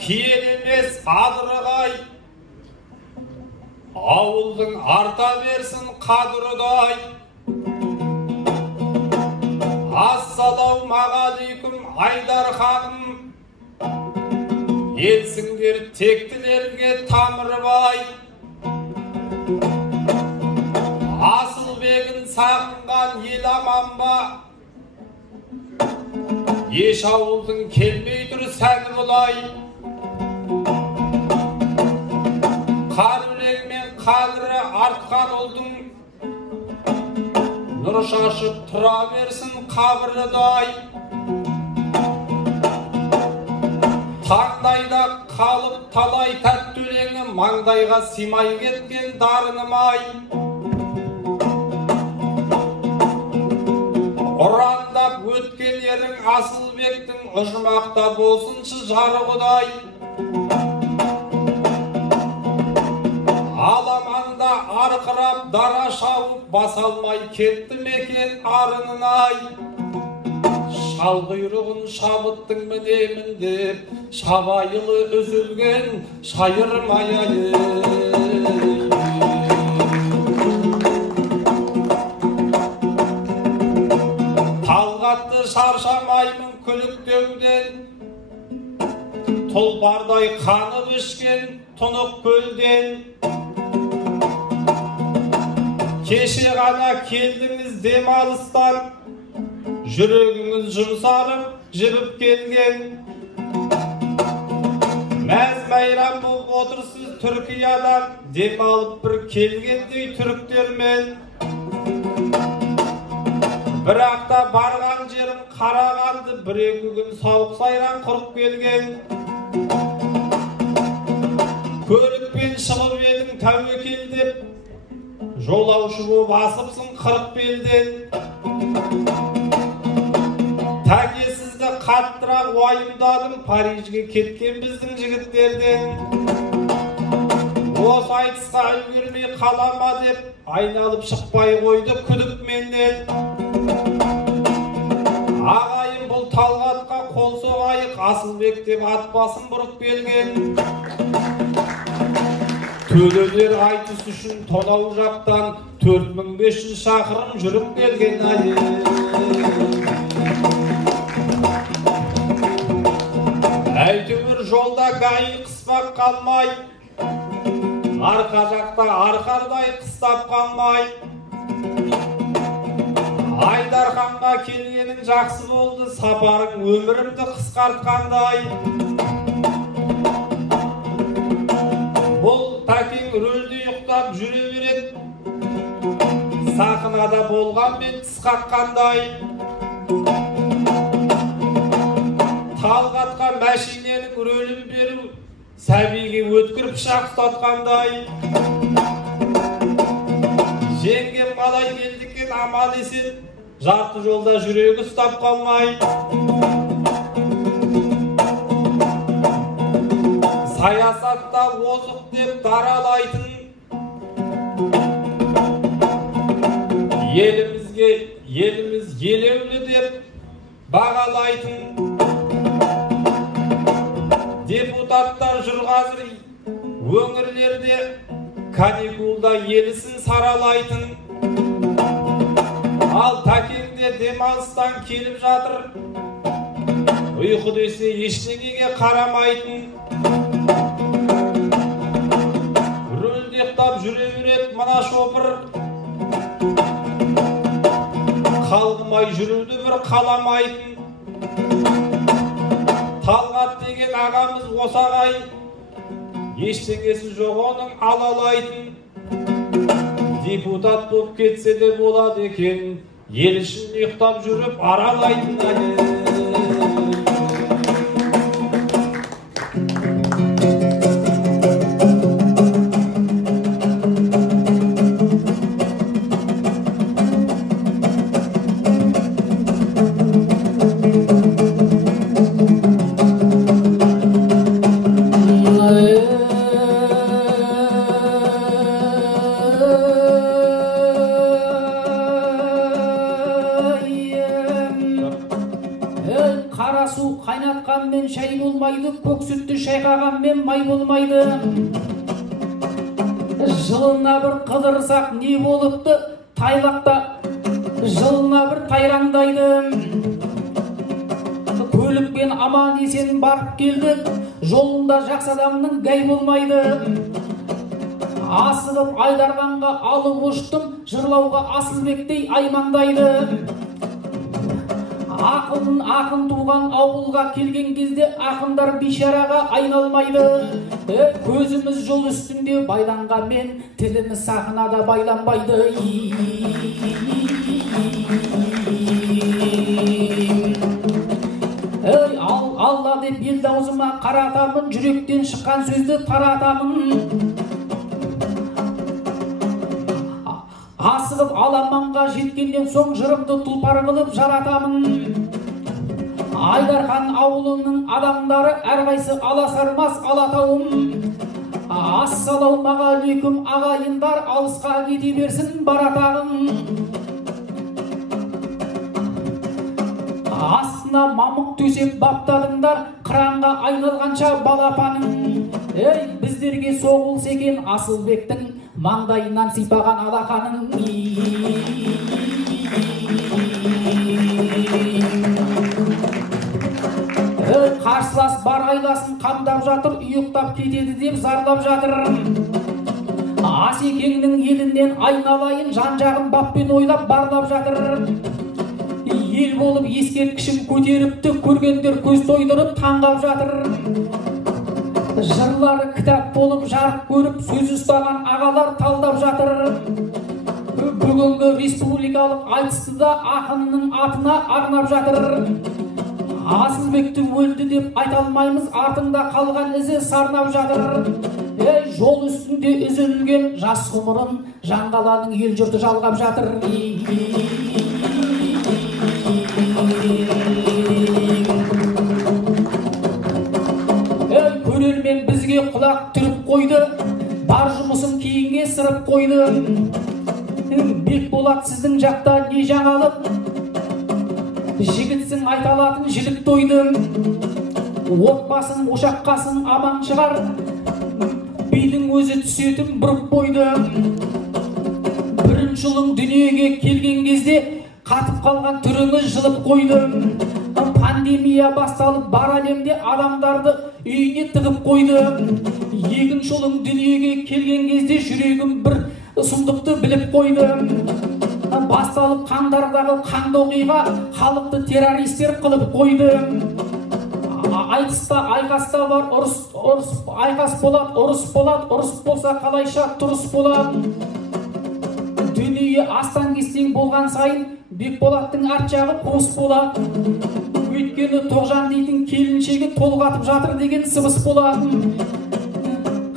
kiyen emes adırgay, ауылдың арта берсін қадырдай. Ассалаумағалейкум Айдар ханым, елсіңдер тектілерге тамырбай. Асылбегін сағынған ел аман ба, еш ауылдың келмей тұр сәні бұлай. Қарүлең мен қадірі артқан ұлдың, нұр шашып тұра берсін қабырдай. Таңдайда қалып талай тәтті өлеңі, маңдайға симай кеткен дарыным ай. Ұрандап өткен ерің Асылбектің, ұжмақта болсыншы жары құдай. Аламанда арқырап дара шауып, басалмай кетті мекен арынын ай. Шал құйрығын шабыттың мінемін деп, шабайылы үзілген шайырмай ай. Талғатты шаршамаймын күліктеуден, тұлпардай қанып ішкен тұнық көлден. Кеше ғана келдіңіз демалыстан, жүрегіңіз жұмсарып жібіп келген. Мәз майрам болып отырсыз Түркиядан, демалып бір келгендей түріктермен. Бірақ та барған жерім Қарағанды, бір-екі күн сауық сайран құрып келген. Көлікпен шығып едің тәуекел деп, жолаушы болып асыпсың 40 белден. Тәңесізді қаттырақ уайымдадым, Парижге кеткен біздің жігіттерден. Осы айтысқа үлгермей қалама деп, айналып шықпай қойды күдік менден. Ағайын бұл Талғатқа қол соғайық, Асылбек деп ат басын бұрып келген. Төлелер айтыс үшін Тонау жақтан 4500 шақырым жүріп келген ай. Әйтеуір жолда гаи қыспақ қалмай, арқа жақта арқардай қыстап қалмай. Айдарханға келгенің жақсы болды, сапарың өмірімді қысқартқандай. Бұл Тәкең рөлде ұйықтап жүре береді, сахнада болғанмен тіс қаққандай. Талғатқа мәшиненің рөлін беру, сәбиге өткір пышақ ұстатқандай. Жеңгем малай келдіккен аман есен, жарты жолда жүрегі ұстап қалмай. Саясатта озық деп даралайтын, еліміз елеулі деп бағалайтын. Депутаттар жүр қазір өңірлерде, каникулда елісін саралайтын. Ал Тәкеңде демалыстан келіп жатыр, ұйқы десе ештеңеге қарамайтын. Рөлде ұйықтап жүре береді мына шопыр, қалғымай жүруді бір қаламайтын. Талғат деген ағамыз осағай, ештеңесі жоқ оның алалайтын. Депутат болып кетсе де болады екен, ел үшін ұйықтап жүріп аралайтын. Қара су қайнатқанмен шай болмайды, көк сүтті шайқағанмен май болмайды. Жылына бір қыдырсақ не болыпты, тайлақта жылына бір тайраңдайды. Көлікпен аман есен барып келді, жолында жақсы адамның гай болмайды. Асығып айдарғанға алып ұштым, жырлауға Асылбектей аймаңдайды. Ақын туған ауылға келген кезде ақындар бишараға айналмайды. Көзіміз жол үстінде байланғанмен тіліміз сахнада байланбайды. Алла деп ел даузыма қаратамын, жүректен шыққан сөзді таратамын. Асығып аламанға жеткеннен соң жырымды тұлпар қылып жаратамын. Айдархан ауылының адамдары әрқайсы аласармас алатауым. Ассалаумағалейкум ағайындар, алысқа кете берсін баратағым. Астына мамық төсеп баптадыңдар, қыранға айналғанша балапаның. Біздерге соғылса екен Асылбектің маңдайынан сипаған алақаның. Қарсылас бар айласын қамдап жатыр, ұйықтап кетеді деп зарлап жатыр. Асекеңнің елінен айналайын, жан-жағын баппен ойлап барлап жатыр. Ел болып ескерткішін көтеріпті, көргендер көз тойдырып таңғап жатыр. Жырлары кітап болып жарық көріп, сөз ұстаған ағалар талдап жатыр. Бүгінгі республикалық айтысты да ақынының атына арнап жатыр. Асылбекті өлді деп айта алмаймыз, артында қалған ізі сарнап жатыр. Жол үстінде үзілген жас ғұмырын жаңғаланың ел жұрты жалғап жатыр. Көрермен бізге құлақ түріп қойды, бар жұмысын кейінге сырып қойды. Бекболат сіздің жақта не жаңалық? Жігітсің айталатын жілік тойды. Отбасын ошаққасын аман шығар, бидің өзі түсетін бұрып қойды. Бірінші ұлың дүниеге келген кезде қатып қалған түріңіз жылып қойды. Пандемия басталып бар әлемде адамдарды үйіне тығып қойды. Екінші ұлың дүниеге келген кезде жүрегім бір сұмдықты біліп қойды. Басталып қаңдардағы қанды оқиға халықты террористер қылып қойды. Айтыста айқаста бар, айқас болады, ұрыс болады, ұрыс болса қалайша тұрыс болады. Дүние астан-кестен болған сайын Бекболаттың арт жағы қос болады. Өйткені Тоғжан дейтін келіншегі толғатып жатыр деген сыбыс болады.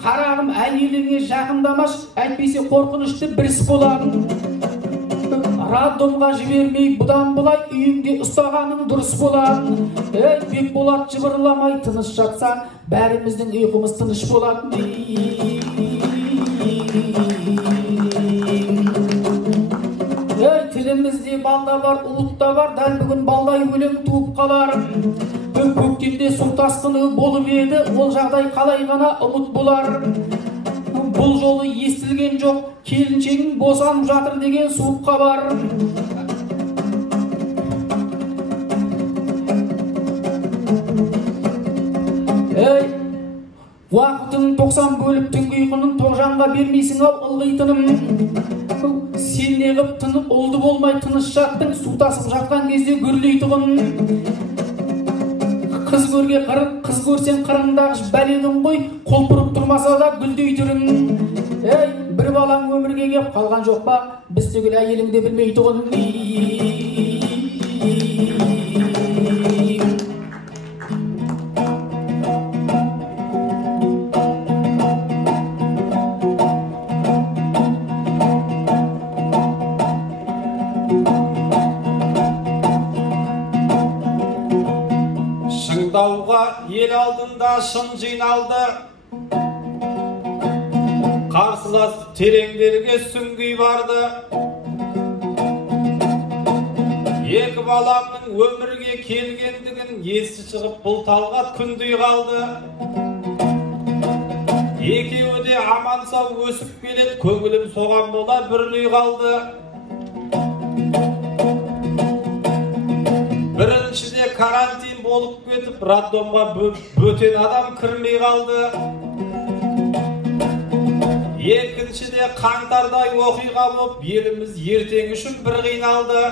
Қарағым, әйеліңе жақындамаш, әйтпесе қорқынышты бір іс болады. Радомға жібермей бұдан бұлай үйіңде ұстағаның дұрыс болады. Бекболат жыбырламай тыныш жатса, бәріміздің ұйқымыз тыныш болады. Тілімізде балда бар, ұлтта бар, дәл бүгін балдай өлең туып қалар. Көктемде су тасқыны болып еді, ол жағдай қалай ғана ұмыт болар. Бұл жолы естілген жоқ, келіншегің босанып жатыр деген суық хабар. Уақытың 90 бөліп түнгі ұйқының Тоғжанға бермейсің ау ылғитыным. Сен неғып тынып олды болмай тыныш жаттың, су тасып жатқан кезде гүрлейтұғын. Қыз көрге қырық, қыз көрсен қырыңдағы бәледің ғой, қолпырып тұрмаса да гүлдей түрін. Бір балаң өмірге кеп қалған жоқ па, біз түгіл әйеліңде білмейтұғын. Шыңдауға ел алдында шын жиналды, қарсылас тереңдерге сүңги барды. Екі баламның өмірге келгендігін есі шығып бұл талғат күндей қалды. Екеуі де аман сау өсіп келеді, көңілім соған бола бүрлей қалды. Біріншіде карантин болып кетіп, роддомға бөтен адам кірмей қалды. Екіншіде қаңтардай оқиға болып, еліміз ертең үшін бір қиналды.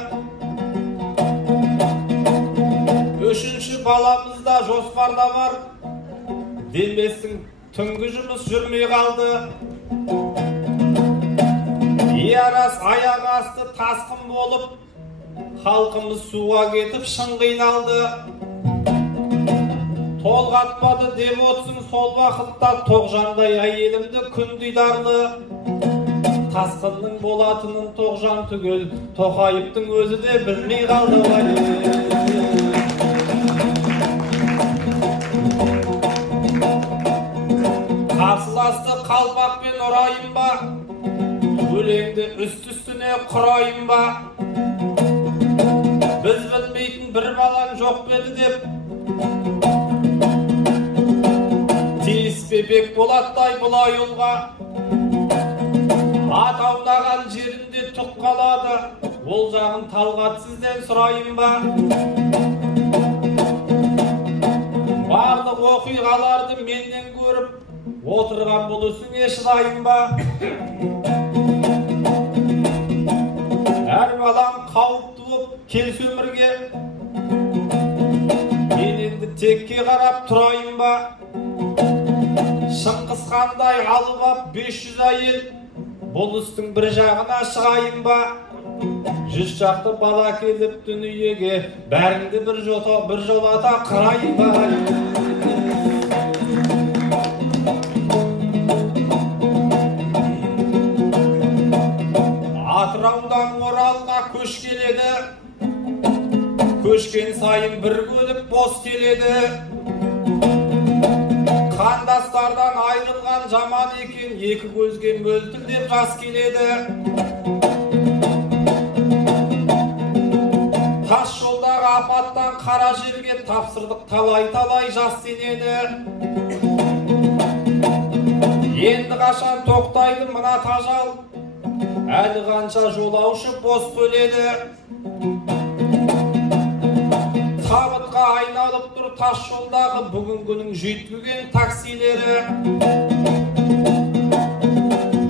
Үшінші баламызда жоспарда бар, демесің түнгі жұмыс жүрмей қалды. Ярас аяқ асты тасқын болып, халқымыз суға кетіп шын қиналды. Толғатпады деп отсың сол уақытта, Тоғжандай әйелімді күн дидарлы. Тасқынның болатынын Тоғжан түгел, Тоқайыптың өзі де білмей қалды. Қарсыласты қалпақпен ұрайын ба, өлеңді үст-үстіне құрайын ба. Біз білмейтін бір балаң жоқ беді деп, тиіспебек болаттай бұлай ұлға. Атаунаған жерінде тұқ қалады, ол жағын талғат сізден сұрайын ба. Барлық оқиғаларды менен көріп, отырған бұл үсіңе шыдайын ба. Әр балам қауіпті болып келсе өмірге, мен енді текке қарап тұрайын ба. Шыңғысхандай алып ап 500 әйел, бұл істің бір жағына шығайын ба. 100 шақты бала келіп дүниеге, бәріңді бір жолата қырайын ба. Атыраудан Оралға көш келеді, көшкен сайын бір көлік бос келеді. Қандастардан айрылған жаман екен, екі көзге мөлтілдеп жас келеді. Тас жолдағы апаттан қара жерге тапсырдық, талай-талай жас сенеді. Енді қашан тоқтайды мына тажал, әлі қанша жолаушы бос көледі. Табытқа айналып тұр тас жолдағы бүгінгінің жүйткіген таксилері.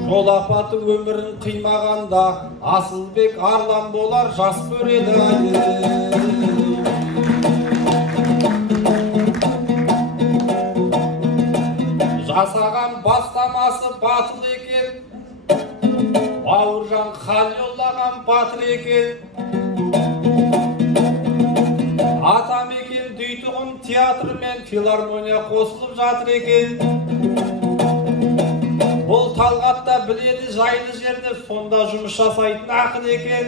Жол апаты өмірін қимағанда, Асылбек арлан болар жас көреді. Жасаған бастамасы батыл екен, Бауыржан Халиоллаған батыр екен. Атамекен Дейтұғын театр мен филармония қосылып жатыр екен. Бұл талғатта біледі жайлы жерді, сонда жұмыс жасайтын ақын екен.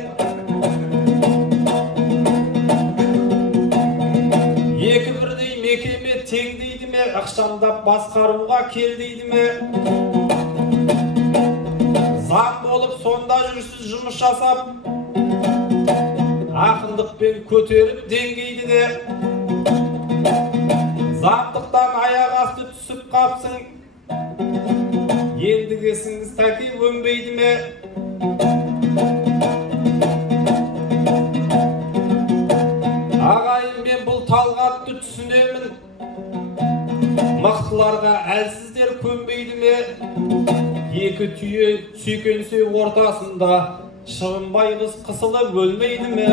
Екі бірдей мекеме тең дейді ме, ықшамдап басқаруға кел дейді ме. Заң болып сонда жүрсіз жұмыс жасап, ақындықпен көтеріп деңгейді де. Заңдықтан аяқ асты түсіп қапсың, ендігесіңіз тәке өнбейді ме. Ағайын мен бұл талғатты түсінемін, мықтыларға әлсіздер көнбейді ме. Екі түйе сүйкенсе ортасында, Шырынбай қыз қысылып өлмейді ме.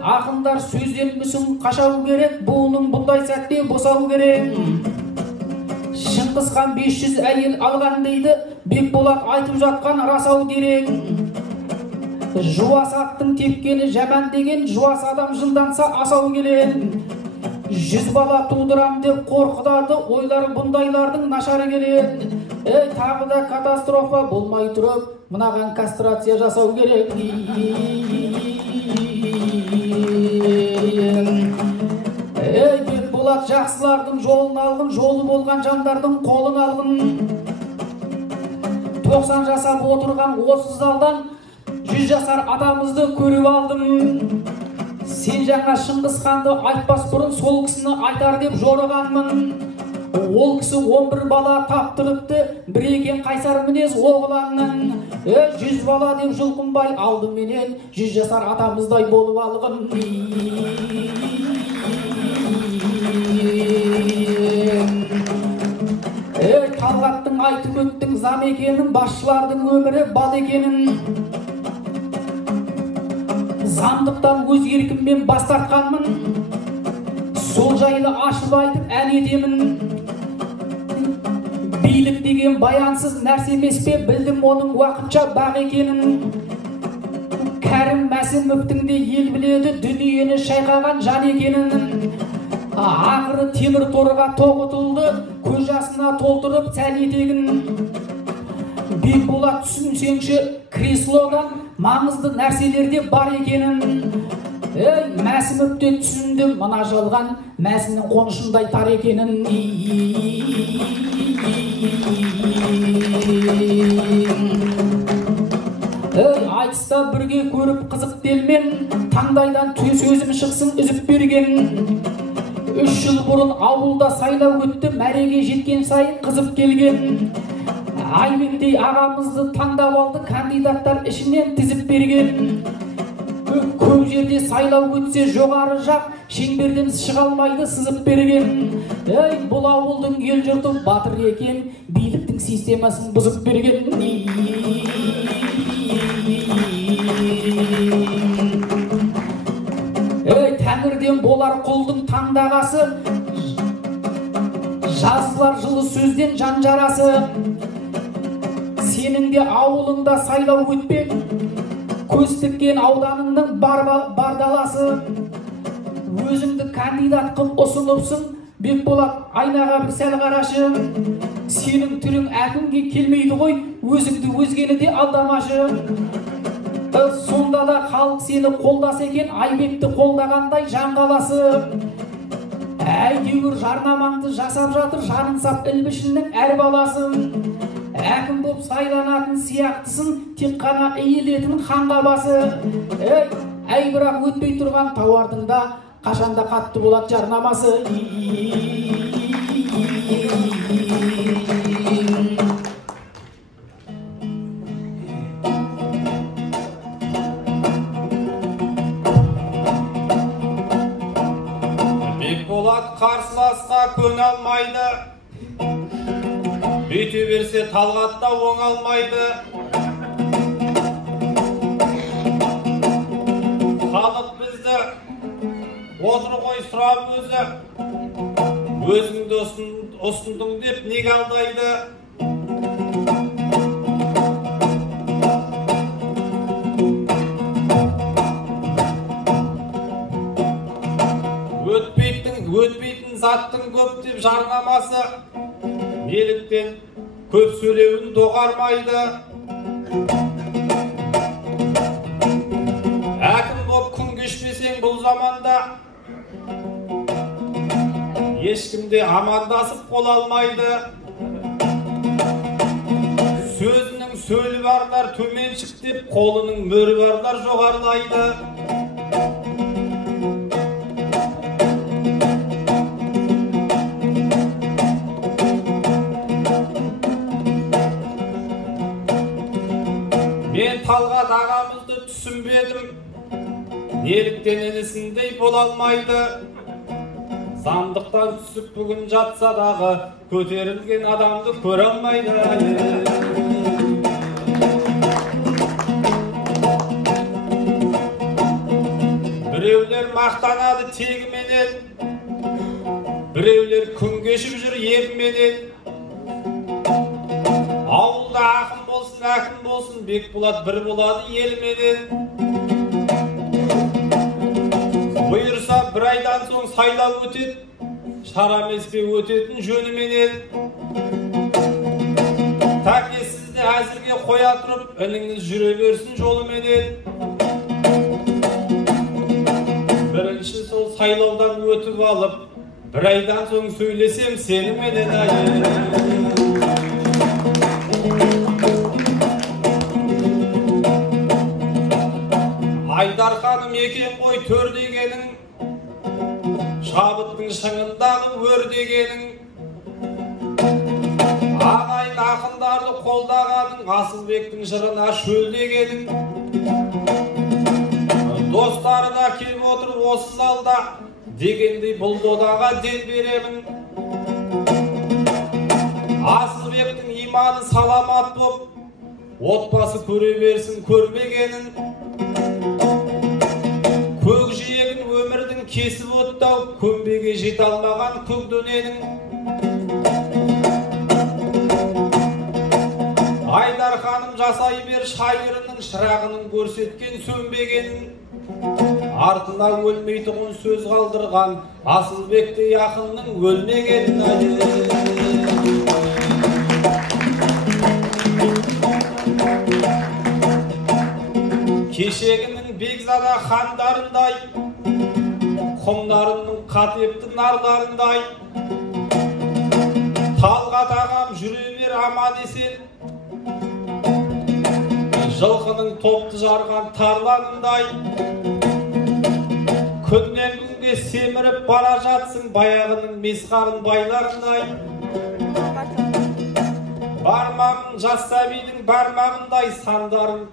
Ақындар сөзден мүсін қашау керек, буының бұндай сәтте босау керек. Шыңғысхан 500 әйел алған дейді, Бекболат айтып жатқан расау дерек. Жуас аттың тепкені жаман деген, жуас адам жынданса асау келен. 100 бала тудырам деп қорқытады, ойлары бұндайлардың нашары келеді. Тағы да катастрофа болмай тұрып, мынаған кастрация жасау керек. Бекболат жақсылардың жолын алғын, жолы болған жандардың қолын алғын. 90 жасап отырған осы залдан 100 жасар атамызды көріп алдым. Сен жаңа Шыңғыс ханды айтпас бұрын сол кісіні айтар деп жорығанмын. Ол кісі 11 бала таптырыпты, бір екен қайсар мінез оғланның. 100 бала деп жұлқынбай алдым менен 100 жасар атамыздай болып алғын. Талғаттың айтып өттің зам екенін, басшылардың өмірі бал екенін. Замдықтан өз еркіммен бас тартқанмын, сол жайлы ашып айтып ән етемін. Билік деген баянсыз нәрсе емес пе, білдім оның уақытша бақ екенін. Кәрім Мәсімовтің де ел біледі, дүниені шайқаған жан екенін. Ақыры темір торға тоғытылды, көз жасына толтырып сәл етегін. Бекболат түсінсеңші, креслодан маңызды нәрселерде бар екенін. Мәсімовте түсінді, мына жалған Мәсімнің қонышындай тар екенін. Айтыста бірге көріп қызық делмен, таңдайдан сөзім шықсын үзіп берген. 3 жыл бұрын ауылда сайлау өтті, мәреге жеткен сайын қызып келген. Айбектей ағамызды таңдап алды, кандидаттар ішінен тізіп берген. Көп жерде сайлау өтсе жоғары жақ, шеңберден шыға алмайды сызып берген. Бұл ауылдың ел жұрты батыр екен, биліктің системасын бұзып берген. Тәңірден болар құлдың таңдағасы, жазылар жылы сөзден жан жарасы. Сенің де ауылыңда сайлау өтпек, көз тіккен ауданыңның бардаласы. Өзіңді кандидат қып ұсыныпсың, Бекболат айнаға бір сәл қарашы. Сенің түрің әкімге келмейді ғой, өзіңді өзгені де алдамашы. Сонда да халық сені қолдас екен, Айбекті қолдағандай жан қаласы. Әйтеуір жарнамаңды жасап жатыр, жанын сап ілбішінің әр баласын. Әкім боп сайланатын сияқтысын, тек қана иілетін ханға басы. Бірақ өтпей тұрған тауардың да қашанда қатты болады жарнамасы. Бекболат қарсыласқа көне алмайды, бүйте берсе Талғатта оңалмайды. Халық бізді отыр ғой сұрап өзі, өзіңді ұсындың деп неге алдайды? Өтпейтін заттың көп деп жарнамасы, неліктен көп сөйлеуін доғармайды. Әкім боп күн кешпесең бұл заманда, ешкімде амандасып қол алмайды. Сөзінің сөлі барлар төмен шық деп, қолының мөрі барлар жоғарылайды. Мен Талғат ағамызды түсінбедім, неліктен інісіндей бола алмайды. Сандықтан түсіп бүгін жатса дағы, көтерілген адамды көре алмайды. Біреулер мақтанады тегіменен, біреулер күн кешіп жүр ебіменен. Ауылда ақын болсын, әкім болсын, Бекболат бір болады елменен. Бұйырса bir aydan soң сайлау өтеді, шара емеспе өтетін жөніменен. Тәке сізді әзірге қоя тұрып, ініңіз жүре берсін жолыменен. Бірінші сол сайлаудан өтіп алып, bir aydan soң сөйлесем сеніменен Айдар ханым екен ғой төр дегенің, шабыттың шыңындағы өр дегенің. Ағайын ақындарды қолдағаның, Асылбектің жырына шөл дегенің. Достары да келіп отыр осы залда, дегендей бұл додаға ден беремін. Асылбектің иманы саламат боп, отбасы көре берсін көрмегенін. Көкжиегін өмірдің кесіп оттау, көмбеге жете алмаған көк дөненің. Айдар ханым жасай бер шайырының, шырағының көрсеткен сөнбегенін. Артына өлмейтұғын сөз қалдырған, Асылбекті ақынның өлмегенін Кешегінің бекзада хандарындай, құмдарының қатепті нарларындай. Талғат ағам жүре бер аман есен, жылқының топты жарған тарланындай. Күннен күнге семіріп бара жатсың, баяғының месқарын байларындай. Бармағын жас сәбидің бармағындай, сандарын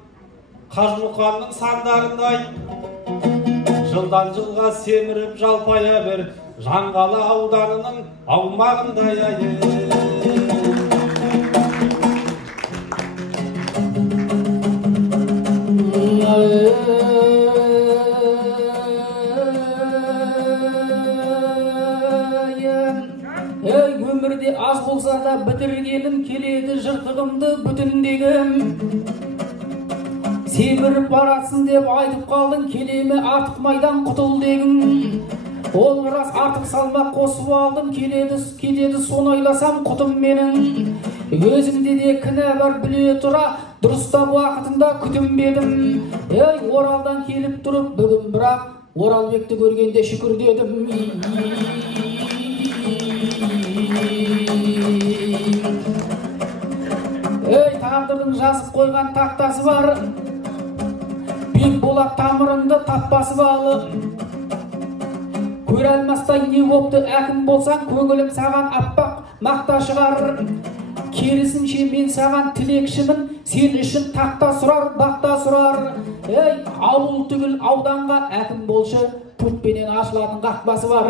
Қажымұқанның сандарындай. Жылдан жылға семіріп жалпая бер, Жанғалы ауданының аумағындай. Өмірде аз болса да бітіргенім келеді, жыртығымды бүтіндегім. Семіріп баратсын деп айтып қалдың, келеме артық майдан құтыл дегім. Ол рас артық салмақ қосып алдым, кетеді соны ойласам құтым менің. Өзімде де кінә бар біле тұра, дұрыстап уақытында күтінбедім. Оралдан келіп тұрып бүгін, бірақ Оралбекті көргенде шүкір дедім. Тағдырдың жазып қойған тақтасы бар, Бекболат тамырыңды таппасы балы. Көре алмастай не бопты әкім болсаң, көңілім саған аппақ мақта шығар. Керісінше мен саған тілекшімін, сен үшін тақта сұрар, бақта сұрар. Ауыл түгіл ауданға әкім болшы, путпенен ашылатын қақпасы бар.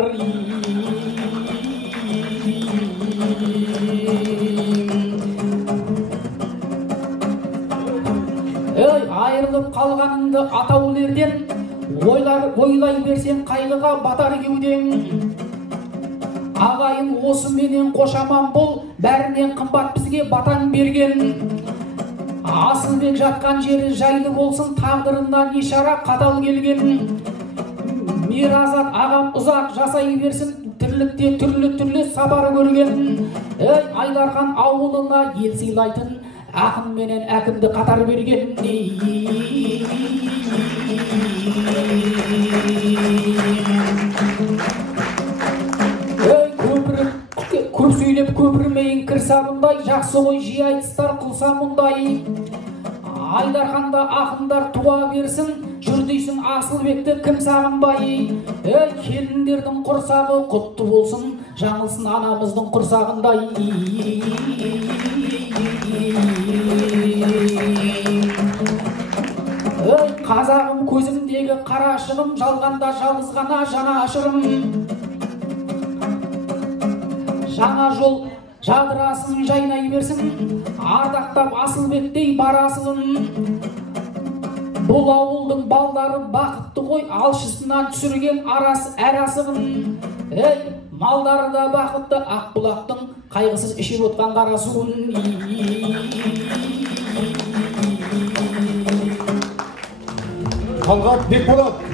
Айырылып қалғаныңды атаулы ерден, ойлай берсең қайғыға батар кеудең. Ағайын осы менен қошаман бол, бәрінен қымбат бізге батан берген. Асылбек жатқан жері жайлы болсын, тағдырынан ешара қатал келген. Миразат ағам ұзақ жасай берсін, тірлікте түрлі сабар көрген. Айдархан ауылына ел сыйлайтын, ақын менен әкімді қатар берген. Көп сөйлеп көпірмейін кірсабындай, жақсы ғой жиі айтыстар қылса мұндай. Айдарханда ақындар туа берсін, жүрдейсің Асылбекті кім сағынбай. Келіндердің құрсағы құтты болсын, жаңылсын анамыздың құрсағындай. Қазағым көзімдегі қарашығым, жалғанда жалғыз ғана жана ашырым. Жаңа жол жадырасын жайнай берсін, ардақтап Асылбектей барасың. Бұл ауылдың балдары бақытты ғой, алшысынан түсірген арасы әр асығын. Малдары да бақытты, Ақбұлақтың қайғысыз ішіп отқан қара суын. Талғат Бекболат